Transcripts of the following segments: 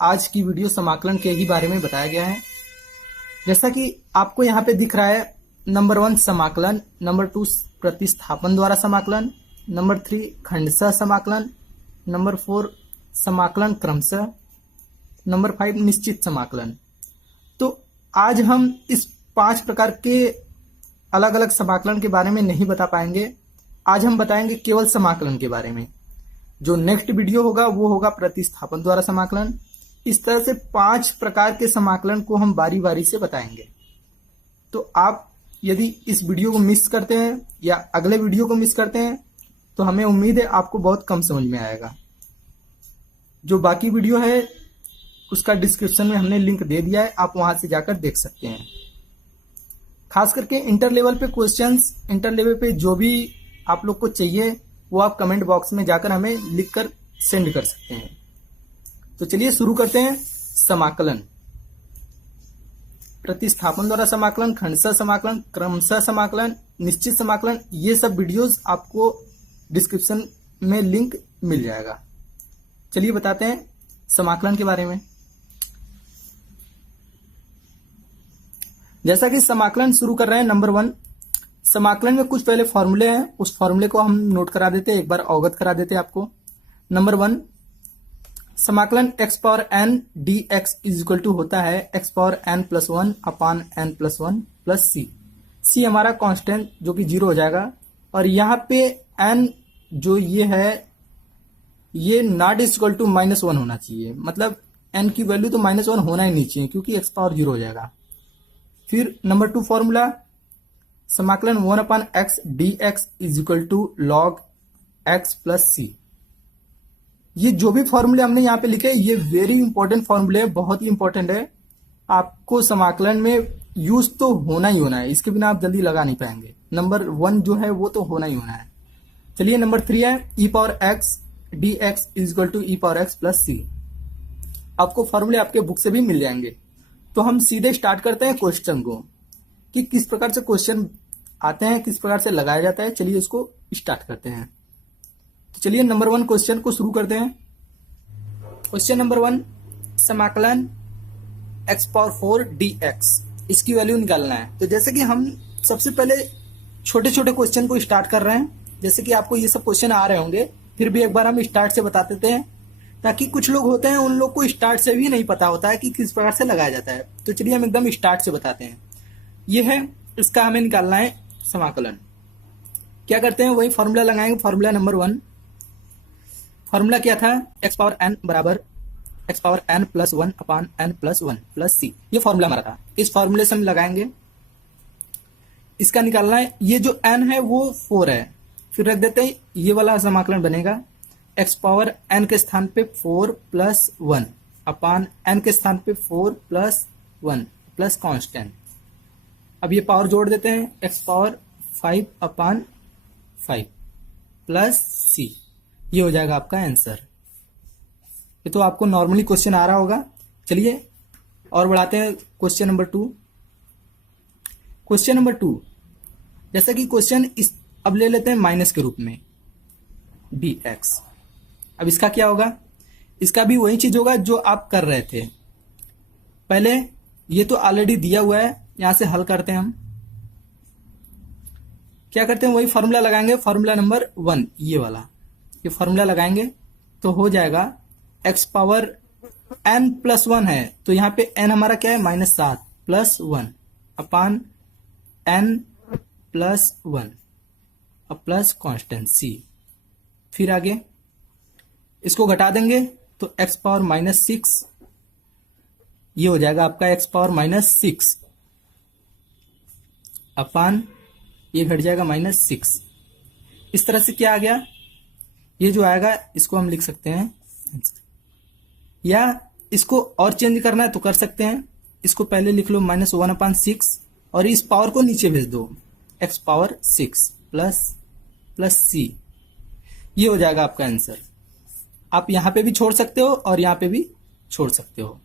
आज की वीडियो समाकलन के ही बारे में बताया गया है। जैसा कि आपको यहाँ पे दिख रहा है, नंबर 1 समाकलन, नंबर 2 प्रतिस्थापन द्वारा समाकलन, नंबर 3 खंडशः समाकलन, नंबर 4 समाकलन क्रमशः, नंबर 5 निश्चित समाकलन। तो आज हम इस 5 प्रकार के अलग अलग समाकलन के बारे में नहीं बता पाएंगे। आज हम बताएंगे केवल समाकलन के बारे में। जो नेक्स्ट वीडियो होगा वो होगा प्रतिस्थापन द्वारा समाकलन। इस तरह से 5 प्रकार के समाकलन को हम बारी बारी से बताएंगे। तो आप यदि इस वीडियो को मिस करते हैं या अगले वीडियो को मिस करते हैं तो हमें उम्मीद है आपको बहुत कम समझ में आएगा। जो बाकी वीडियो है उसका डिस्क्रिप्शन में हमने लिंक दे दिया है, आप वहां से जाकर देख सकते हैं। खास करके इंटर लेवल पे क्वेश्चंस, इंटर लेवल पे जो भी आप लोग को चाहिए वो आप कमेंट बॉक्स में जाकर हमें लिखकर सेंड कर सकते हैं। तो चलिए शुरू करते हैं। समाकलन, प्रतिस्थापन द्वारा समाकलन, खंडशः समाकलन, क्रमशः समाकलन, निश्चित समाकलन, ये सब वीडियोस आपको डिस्क्रिप्शन में लिंक मिल जाएगा। चलिए बताते हैं समाकलन के बारे में। जैसा कि समाकलन शुरू कर रहे हैं, नंबर 1 समाकलन में कुछ पहले फॉर्मूले हैं, उस फॉर्मूले को हम नोट करा देते हैं, एक बार अवगत करा देते हैं आपको। नंबर 1 समाकलन x power n dx is equal to होता है x power n plus 1 upon n plus 1 plus c हमारा कांस्टेंट जो कि 0 हो जाएगा। और यहाँ पे n जो ये है ये नॉट इज इक्वल टू -1 होना चाहिए, मतलब n की वैल्यू तो -1 होना ही नहीं चाहिए क्योंकि x पावर 0 हो जाएगा। फिर नंबर 2 फॉर्मूला समाकलन 1 upon x dx is equal to log x plus c। ये जो भी फॉर्मूले हमने यहाँ पे लिखे ये वेरी इंपॉर्टेंट फॉर्मूले है, बहुत ही इंपॉर्टेंट है। आपको समाकलन में यूज तो होना ही होना है, इसके बिना आप जल्दी लगा नहीं पाएंगे। नंबर 1 जो है वो तो होना ही होना है। चलिए नंबर 3 है e power x dx is equal to e power x plus c। आपको फॉर्मूले आपके बुक से भी मिल जाएंगे। तो हम सीधे स्टार्ट करते हैं क्वेश्चन को कि किस प्रकार से क्वेश्चन आते हैं, किस प्रकार से लगाया जाता है। चलिए इसको स्टार्ट करते हैं। तो चलिए नंबर 1 क्वेश्चन को शुरू करते हैं। क्वेश्चन नंबर 1 समाकलन x पावर 4 dx, इसकी वैल्यू निकालना है। तो जैसे कि हम सबसे पहले छोटे छोटे क्वेश्चन को स्टार्ट कर रहे हैं, जैसे कि आपको ये सब क्वेश्चन आ रहे होंगे, फिर भी एक बार हम स्टार्ट से बता देते हैं ताकि कुछ लोग होते हैं उन लोग को स्टार्ट से भी नहीं पता होता है कि किस प्रकार से लगाया जाता है। तो चलिए हम एकदम स्टार्ट से बताते हैं। ये है, इसका हमें निकालना है समाकलन। क्या करते हैं, वही फॉर्मूला लगाएंगे। फॉर्मूला नंबर 1, फॉर्मूला क्या था, x पावर n बराबर x power n plus 1 upon n plus 1 plus c। ये फॉर्मूला हमारा था, इस फॉर्मूले से हम लगाएंगे। इसका निकालना है, ये जो n है वो 4 है, फिर रख देते हैं, ये वाला समाकलन बनेगा x पावर n के स्थान पे 4 प्लस 1 अपान n के स्थान पे 4 प्लस 1 प्लस कांस्टेंट। अब ये पावर जोड़ देते हैं, x पावर 5 अपान 5 प्लस c। ये हो जाएगा आपका आंसर। ये तो आपको नॉर्मली क्वेश्चन आ रहा होगा। चलिए और बढ़ाते हैं क्वेश्चन नंबर 2। क्वेश्चन नंबर 2, जैसा कि क्वेश्चन इस अब ले लेते हैं माइनस के रूप में dx। अब इसका क्या होगा, इसका भी वही चीज होगा जो आप कर रहे थे पहले। ये तो ऑलरेडी दिया हुआ है, यहां से हल करते हैं हम। क्या करते हैं, वही फॉर्मूला लगाएंगे, फॉर्मूला नंबर 1 ये वाला, ये फॉर्मूला लगाएंगे तो हो जाएगा x पावर n प्लस 1 है, तो यहाँ पे n हमारा क्या है -7 प्लस 1 अपान n प्लस 1 और प्लस कांस्टेंट c। फिर आगे इसको घटा देंगे तो x पावर -6, ये हो जाएगा आपका x पावर -6 अपान ये घट जाएगा -6। इस तरह से क्या आ गया, ये जो आएगा इसको हम लिख सकते हैं, या इसको और चेंज करना है तो कर सकते हैं। इसको पहले लिख लो -1 अपान 6 और इस पावर को नीचे भेज दो, x पावर 6 प्लस c। ये हो जाएगा आपका आंसर। आप यहां पे भी छोड़ सकते हो और यहां पे भी छोड़ सकते हो।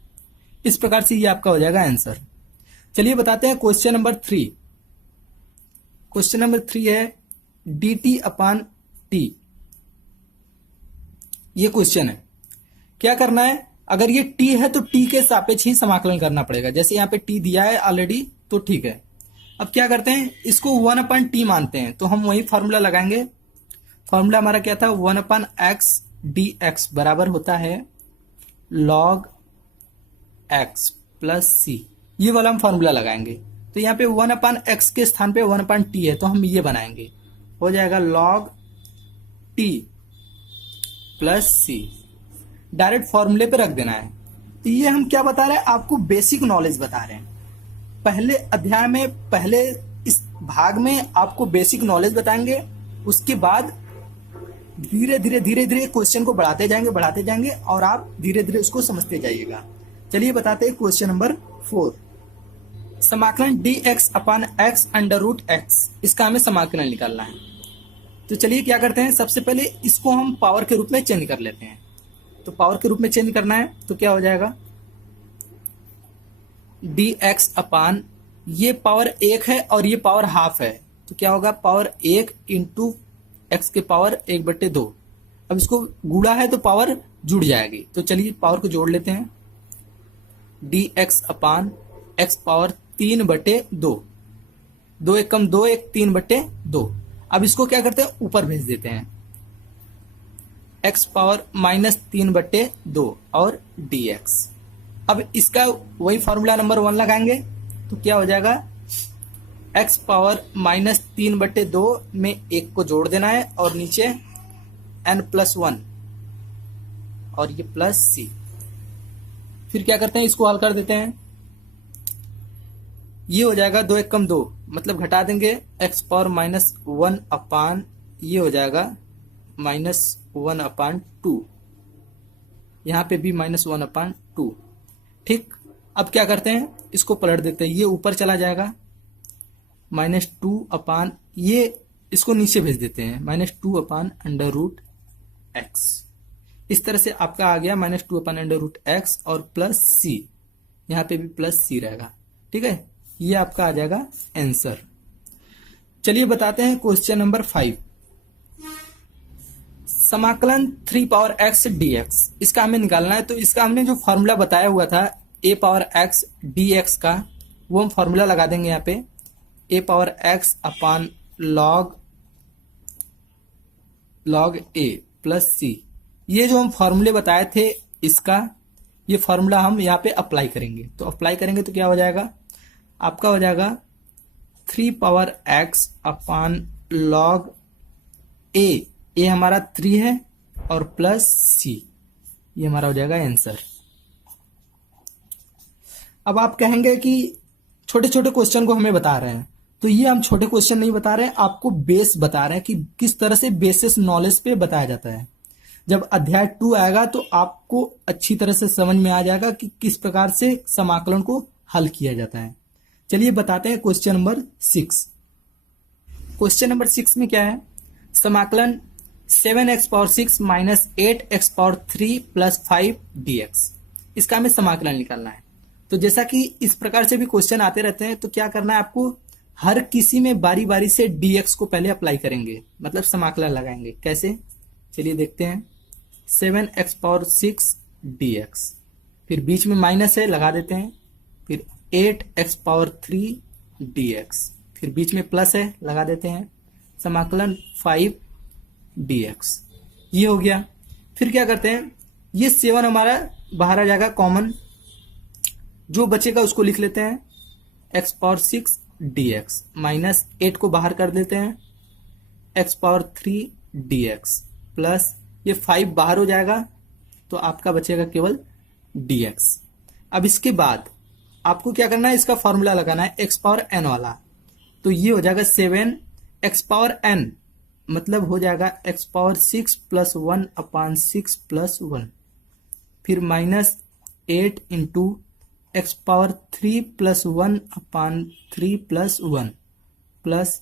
इस प्रकार से ये आपका हो जाएगा आंसर। चलिए बताते हैं क्वेश्चन नंबर 3। क्वेश्चन नंबर 3 है dt अपान t। ये क्वेश्चन है, क्या करना है, अगर ये t है तो t के सापेक्ष ही समाकलन करना पड़ेगा। जैसे यहाँ पे t दिया है ऑलरेडी तो ठीक है। अब क्या करते हैं, इसको 1/t मानते हैं तो हम वही फॉर्मूला लगाएंगे। फॉर्मूला हमारा क्या था, 1/x dx बराबर होता है log x प्लस c। ये वाला हम फॉर्मूला लगाएंगे। तो यहाँ पे 1/x के स्थान पे 1/t है तो हम ये बनाएंगे, हो जाएगा log t plus c। Direct फॉर्मूले पे रख देना है। तो ये हम क्या बता रहे हैं, आपको बेसिक नॉलेज बता रहे हैं। पहले अध्याय में, पहले इस भाग में आपको बेसिक नॉलेज बताएंगे, उसके बाद धीरे धीरे क्वेश्चन को बढ़ाते जाएंगे और आप धीरे धीरे उसको समझते जाइएगा। चलिए बताते हैं क्वेश्चन नंबर 4। समाकलन dx अपान x अंडर रूट x, इसका हमें समाकलन निकालना है। तो चलिए क्या करते हैं, सबसे पहले इसको हम पावर के रूप में चेंज कर लेते हैं। तो पावर के रूप में चेंज करना है तो क्या हो जाएगा, dx अपान, ये पावर 1 है और ये पावर हाफ है तो क्या होगा, पावर 1 इंटू एक्स के पावर 1/2। अब इसको गुणा है तो पावर जुड़ जाएगी। तो चलिए पावर को जोड़ लेते हैं, dx अपान x पावर 3/2, 2 एक कम 2, 1 3/2। अब इसको क्या करते हैं, ऊपर भेज देते हैं, x पावर -3/2 और dx। अब इसका वही फॉर्मूला नंबर 1 लगाएंगे तो क्या हो जाएगा, x पावर -3/2 में 1 को जोड़ देना है और नीचे n+1 और ये प्लस c। फिर क्या करते हैं, इसको हल कर देते हैं। ये हो जाएगा 2 एक कम 2, मतलब घटा देंगे, x पावर -1 अपान, ये हो जाएगा -1/2, यहाँ पे भी -1/2। ठीक, अब क्या करते हैं, इसको पलट देते हैं, ये ऊपर चला जाएगा, -2 अपान, ये इसको नीचे भेज देते हैं, -2 अपान अंडर रूट x। इस तरह से आपका आ गया -2 अपान अंडर रूट x और प्लस c, यहाँ पे भी प्लस c रहेगा। ठीक है, ये आपका आ जाएगा आंसर। चलिए बताते हैं क्वेश्चन नंबर 5। समाकलन 3 पावर x dx, इसका हमें निकालना है। तो इसका हमने जो फॉर्मूला बताया हुआ था a पावर x dx का, वो हम फॉर्मूला लगा देंगे यहाँ पे, a power x upon log a plus c। ये जो हम फॉर्मूले बताए थे इसका, ये फॉर्मूला हम यहाँ पे अप्लाई करेंगे। तो अप्लाई करेंगे तो क्या हो जाएगा, आपका हो जाएगा 3 power x upon log a हमारा 3 है और प्लस c, ये हमारा हो जाएगा आंसर। अब आप कहेंगे कि छोटे छोटे क्वेश्चन को हमें बता रहे हैं, तो ये हम छोटे क्वेश्चन नहीं बता रहे हैं, आपको बेस बता रहे हैं कि किस तरह से बेसिस नॉलेज पे बताया जाता है। जब अध्याय 2 आएगा तो आपको अच्छी तरह से समझ में आ जाएगा कि किस प्रकार से समाकलन को हल किया जाता है। चलिए बताते हैं क्वेश्चन नंबर 6। क्वेश्चन नंबर 6 में क्या है, समाकलन 7x power 6 minus 8x power 3 plus 5 dx, इसका हमें समाकलन निकालना है। तो जैसा कि इस प्रकार से भी क्वेश्चन आते रहते हैं, तो क्या करना है आपको, हर किसी में बारी बारी से dx को पहले अप्लाई करेंगे, मतलब समाकलन लगाएंगे। कैसे, चलिए देखते हैं। 7x पावर 6 dx, फिर बीच में माइनस है लगा देते हैं, फिर 8x पावर 3 dx, फिर बीच में प्लस है लगा देते हैं, समाकलन 5 dx, ये हो गया। फिर क्या करते हैं, ये 7 हमारा बाहर आ जाएगा कॉमन, जो बचेगा उसको लिख लेते हैं, x पावर 6 dx माइनस 8 को बाहर कर देते हैं, x पावर 3 dx प्लस ये 5 बाहर हो जाएगा तो आपका बचेगा केवल dx। अब इसके बाद आपको क्या करना है, इसका फॉर्मूला लगाना है x पावर n वाला। तो ये हो जाएगा 7x पावर n, मतलब हो जाएगा x पावर 6 प्लस 1 अपान 6 प्लस 1, फिर minus 8 into x power 3 plus 1 अपान 3 प्लस 1 प्लस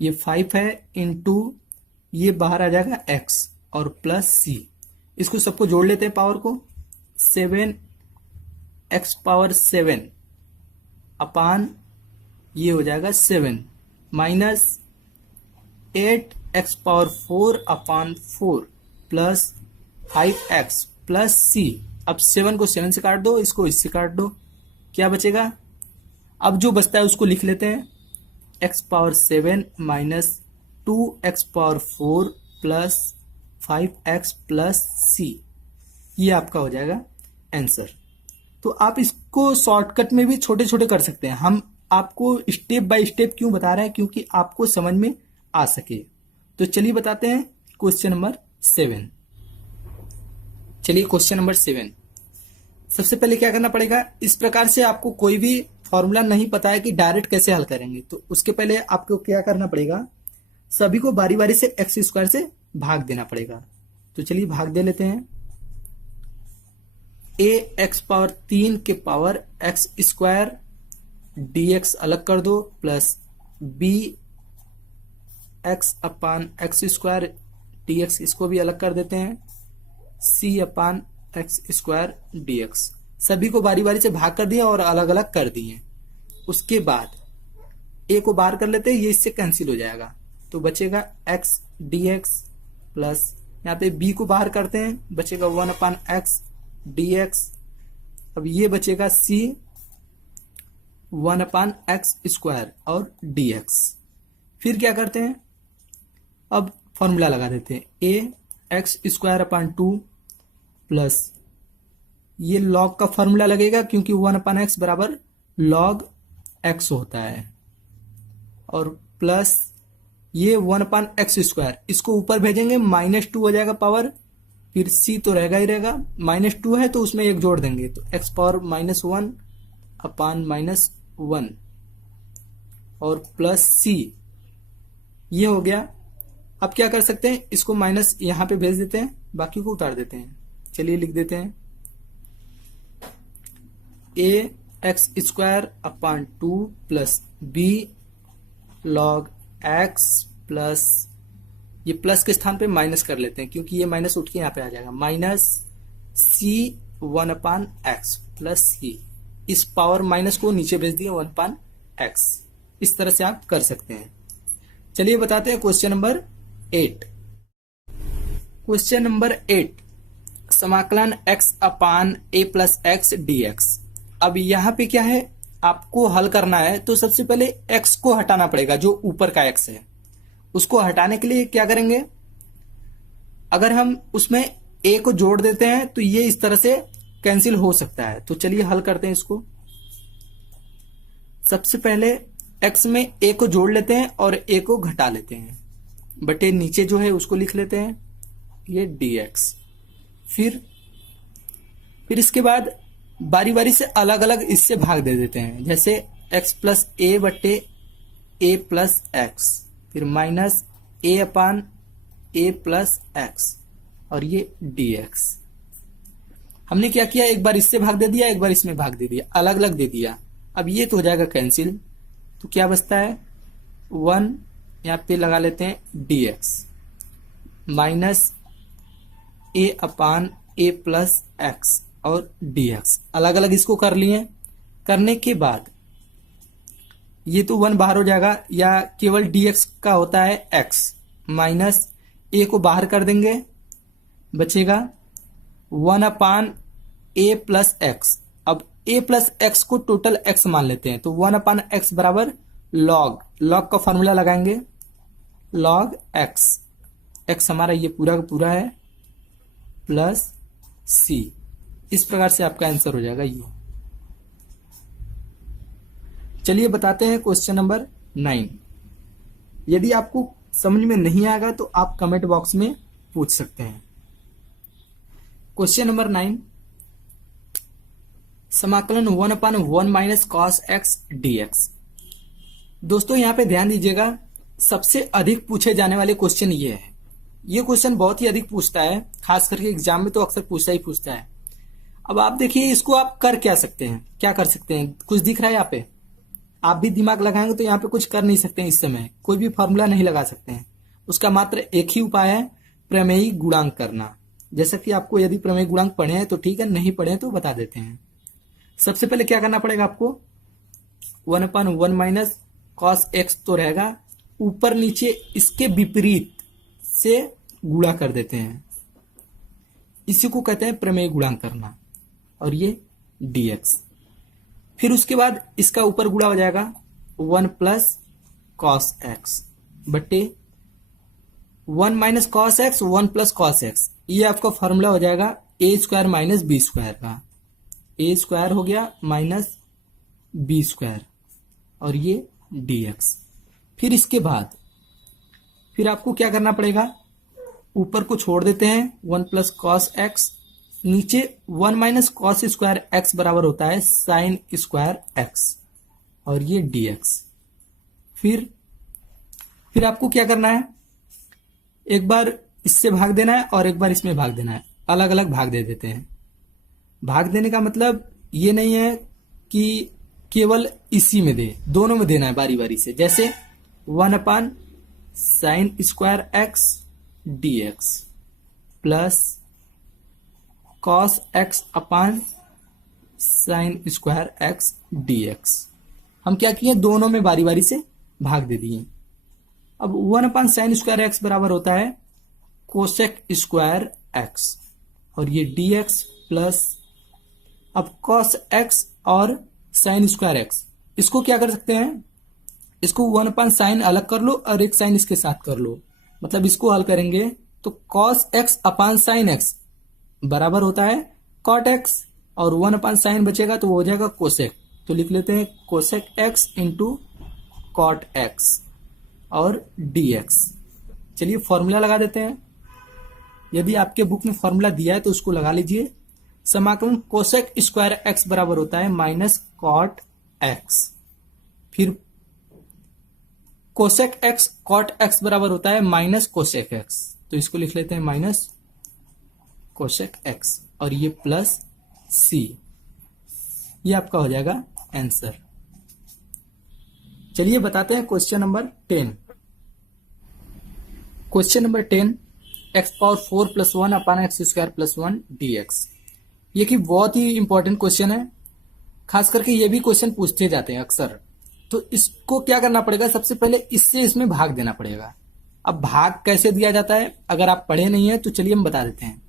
ये 5 है इंटू ये बाहर आ जाएगा x और प्लस c। इसको सबको जोड़ लेते हैं पावर को, 7x पावर 7 अपान ये हो जाएगा 7 माइनस 8x पावर 4 अपान 4 प्लस 5x प्लस c। अब 7 को 7 से काट दो, इसको इससे काट दो, क्या बचेगा? अब जो बचता है उसको लिख लेते हैं, x⁻7 minus 2x⁴ plus 5x plus c, ये आपका हो जाएगा आंसर। तो आप इसको शॉर्टकट में भी छोटे छोटे कर सकते हैं। हम आपको स्टेप बाय स्टेप क्यों बता रहे हैं, क्योंकि आपको समझ में आ सके। तो चलिए बताते हैं क्वेश्चन नंबर 7। चलिए क्वेश्चन नंबर 7, सबसे पहले क्या करना पड़ेगा, इस प्रकार से आपको कोई भी फॉर्मूला नहीं पता है कि डायरेक्ट कैसे हल करेंगे, तो उसके पहले आपको क्या करना पड़ेगा, सभी को बारी बारी से x² से भाग देना पड़ेगा। तो चलिए भाग दे लेते हैं। x⁻3 के पावर x² dx अलग कर दो, प्लस bx/x² dx, इसको भी अलग कर देते हैं, c/x² dx। सभी को बारी बारी से भाग कर दिया और अलग अलग कर दिए। उसके बाद a को बाहर कर लेते हैं, ये इससे कैंसिल हो जाएगा, तो बचेगा x dx प्लस यहाँ पे b को बाहर करते हैं, बचेगा 1/x dx। अब ये बचेगा c 1/x² और dx। फिर क्या करते हैं, अब फॉर्मूला लगा देते हैं, ax²/2 प्लस ये log का फॉर्मूला लगेगा, क्योंकि 1/x बराबर log x होता है, और प्लस ये 1/x², इसको ऊपर भेजेंगे, -2 हो जाएगा पावर, फिर c तो रहेगा ही रहेगा, -2 है तो उसमें एक जोड़ देंगे, तो x⁻1/-1 और प्लस c, ये हो गया। अब क्या कर सकते हैं, इसको माइनस यहां पे भेज देते हैं, बाकी को उतार देते हैं। चलिए लिख देते हैं, ax²/2 plus b log x plus, ये प्लस के स्थान पे माइनस कर लेते हैं, क्योंकि ये माइनस उठ के यहाँ पे आ जाएगा, minus c 1/x plus c, इस पावर माइनस को नीचे भेज दिया 1/x। इस तरह से आप कर सकते हैं। चलिए बताते हैं क्वेश्चन नंबर 8। क्वेश्चन नंबर 8, समाकलन x/a प्लस x dx। अब यहाँ पे क्या है, आपको हल करना है, तो सबसे पहले x को हटाना पड़ेगा, जो ऊपर का x है। उसको हटाने के लिए क्या करेंगे, अगर हम उसमें a को जोड़ देते हैं तो ये इस तरह से कैंसिल हो सकता है। तो चलिए हल करते हैं इसको। सबसे पहले x में a को जोड़ लेते हैं और a को घटा लेते हैं, बटे नीचे जो है उसको लिख लेते हैं, ये dx। फिर इसके बाद बारी बारी से अलग अलग इससे भाग दे देते हैं, जैसे x प्लस a बटे a प्लस x, फिर माइनस a/a प्लस x, और ये dx। हमने क्या किया, एक बार इससे भाग दे दिया, एक बार इसमें भाग दे दिया, अलग अलग दे दिया। अब ये तो हो जाएगा कैंसिल, तो क्या बचता है, 1 यहाँ पे लगा लेते हैं dx minus a/a plus x और dx। अलग अलग इसको कर लिए, करने के बाद ये तो 1 बाहर हो जाएगा, या केवल dx का होता है x, माइनस a को बाहर कर देंगे, बचेगा 1/a प्लस x। अब a प्लस x को टोटल x मान लेते हैं, तो 1/x बराबर log का फॉर्मूला लगाएंगे, log x हमारा ये पूरा का पूरा है, प्लस c। इस प्रकार से आपका आंसर हो जाएगा ये। चलिए बताते हैं क्वेश्चन नंबर 9। यदि आपको समझ में नहीं आएगा तो आप कमेंट बॉक्स में पूछ सकते हैं। क्वेश्चन नंबर 9, समाकलन 1/1 माइनस cos x dx। दोस्तों यहाँ पे ध्यान दीजिएगा, सबसे अधिक पूछे जाने वाले क्वेश्चन ये है। ये क्वेश्चन बहुत ही अधिक पूछता है, खास करके एग्जाम में तो अक्सर पूछता है। अब आप देखिए, इसको आप कर क्या सकते हैं, क्या कर सकते हैं, कुछ दिख रहा है यहाँ पे, आप भी दिमाग लगाएंगे तो यहाँ पे कुछ कर नहीं सकते हैं। इस समय कोई भी फॉर्मूला नहीं लगा सकते हैं, उसका मात्र एक ही उपाय है, प्रमेयी गुणांक करना। जैसा कि आपको यदि प्रमेय गुणांक पढ़े हैं तो ठीक है, नहीं पढ़े तो बता देते हैं। सबसे पहले क्या करना पड़ेगा आपको, 1/1 माइनस cos x तो रहेगा, ऊपर नीचे इसके विपरीत से गुणा कर देते हैं, इसी को कहते हैं प्रमेय गुणांक करना। और ये dx। फिर उसके बाद इसका ऊपर गुणा हो जाएगा 1 प्लस कॉस एक्स बट्टे 1 minus cos x 1 plus cos x. ये आपका फॉर्मूला हो जाएगा ए स्क्वायर माइनस बी स्क्वायर का। ए स्क्वायर हो गया माइनस बी स्क्वायर और ये dx। फिर इसके बाद फिर आपको क्या करना पड़ेगा, ऊपर को छोड़ देते हैं 1 प्लस कॉस एक्स, नीचे 1 माइनस कॉस स्क्वायर एक्स बराबर होता है साइन स्क्वायर एक्स और ये dx। फिर आपको क्या करना है, एक बार इससे भाग देना है और एक बार इसमें भाग देना है, अलग अलग भाग दे देते हैं। भाग देने का मतलब ये नहीं है कि केवल इसी में दे, दोनों में देना है बारी बारी से। जैसे 1 अपान sine square x dx plus cos x अपान साइन स्क्वायर एक्स dx। हम क्या किए, दोनों में बारी बारी से भाग दे दिए। अब 1 अपान साइन स्क्वायर एक्स बराबर होता है कोसेक स्क्वायर एक्स और ये dx प्लस अब कॉस एक्स और साइन स्क्वायर एक्स, इसको क्या कर सकते हैं, इसको 1 अपान साइन अलग कर लो और एक साइन इसके साथ कर लो। मतलब इसको हल करेंगे तो कॉस एक्स अपान साइन एक्स बराबर होता है कॉट एक्स और 1 अपान साइन बचेगा तो वो हो जाएगा कोसेक। तो लिख लेते हैं cosec x into cot x और dx। चलिए फॉर्मूला लगा देते हैं। यदि आपके बुक में फॉर्मूला दिया है तो उसको लगा लीजिए। समाकलन कोसेक स्क्वायर एक्स बराबर होता है माइनस कॉट एक्स। फिर कोसेक एक्स कॉट एक्स बराबर होता है माइनस कोसेक एक्स, तो इसको लिख लेते हैं माइनस कोसेक एक्स और ये प्लस सी। ये आपका हो जाएगा आंसर। चलिए बताते हैं question number 10। Question number 10, x power 4 plus 1 अपान एक्स स्क्वायर प्लस 1 dx। ये कि बहुत ही इंपॉर्टेंट क्वेश्चन है, खास करके ये भी क्वेश्चन पूछते जाते हैं अक्सर। तो इसको क्या करना पड़ेगा, सबसे पहले इससे इसमें भाग देना पड़ेगा। अब भाग कैसे दिया जाता है अगर आप पढ़े नहीं है तो चलिए हम बता देते हैं।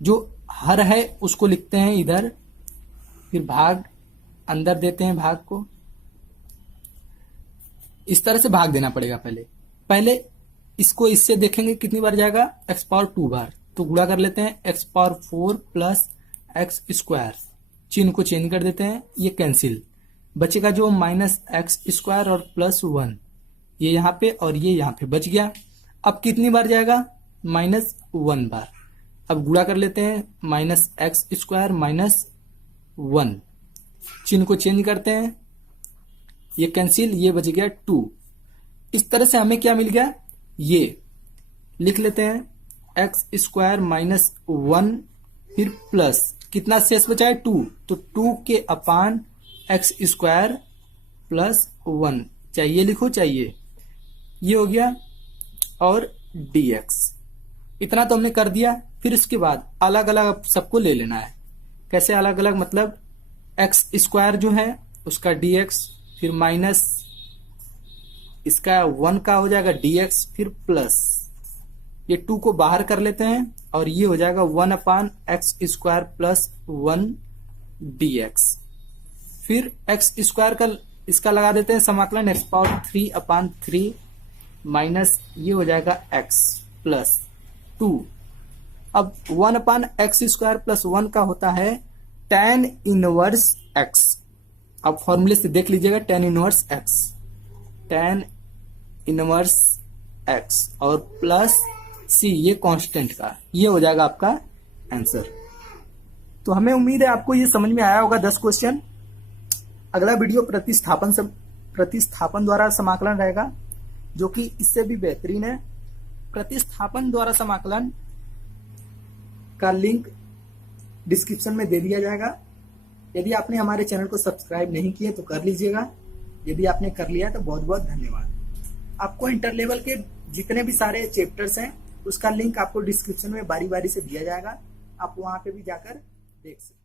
जो हर है उसको लिखते हैं इधर, फिर भाग अंदर देते हैं भाग को, इस तरह से भाग देना पड़ेगा। पहले इसको इससे देखेंगे कितनी बार जाएगा, एक्स पावर 2 बार, तो गुणा कर लेते हैं x power 4 plus x square, चिन्ह को चेंज कर देते हैं, ये कैंसिल, बचेगा जो माइनस एक्स स्क्वायर और प्लस 1, ये यहाँ पे और ये यहाँ पे बच गया। अब कितनी बार जाएगा, माइनस 1 बार। अब गुणा कर लेते हैं माइनस एक्स स्क्वायर माइनस 1, चिन्ह को चेंज करते हैं, ये कैंसिल, ये बच गया 2। इस तरह से हमें क्या मिल गया, ये लिख लेते हैं एक्स स्क्वायर माइनस 1 फिर प्लस कितना शेष बचा है 2, तो 2 के अपान एक्स स्क्वायर प्लस 1, चाहिए लिखो चाहिए, ये हो गया और dx। इतना तो हमने कर दिया। फिर इसके बाद अलग अलग सबको ले लेना है। कैसे अलग अलग, मतलब एक्स स्क्वायर जो है उसका dx, फिर माइनस इसका 1 का हो जाएगा dx, फिर प्लस ये 2 को बाहर कर लेते हैं और ये हो जाएगा 1 अपान एक्स स्क्वायर प्लस 1 dx। फिर एक्स स्क्वायर का इसका लगा देते हैं समाकलन एक्स पावर 3 अपान 3 माइनस ये हो जाएगा x प्लस 2। अब 1 अपान एक्स स्क्वायर प्लस 1 का होता है tan इनवर्स x। अब फॉर्मूले से देख लीजिएगा tan inverse x, tan inverse x और प्लस c, ये कांस्टेंट का, ये हो जाएगा आपका आंसर। तो हमें उम्मीद है आपको ये समझ में आया होगा 10 क्वेश्चन। अगला वीडियो प्रतिस्थापन द्वारा समाकलन रहेगा, जो कि इससे भी बेहतरीन है। प्रतिस्थापन द्वारा समाकलन का लिंक डिस्क्रिप्शन में दे दिया जाएगा। यदि आपने हमारे चैनल को सब्सक्राइब नहीं किए तो कर लीजिएगा, यदि आपने कर लिया तो बहुत बहुत धन्यवाद। आपको इंटर लेवल के जितने भी सारे चैप्टर्स हैं उसका लिंक आपको डिस्क्रिप्शन में बारी बारी से दिया जाएगा, आप वहां पे भी जाकर देख सकते हैं।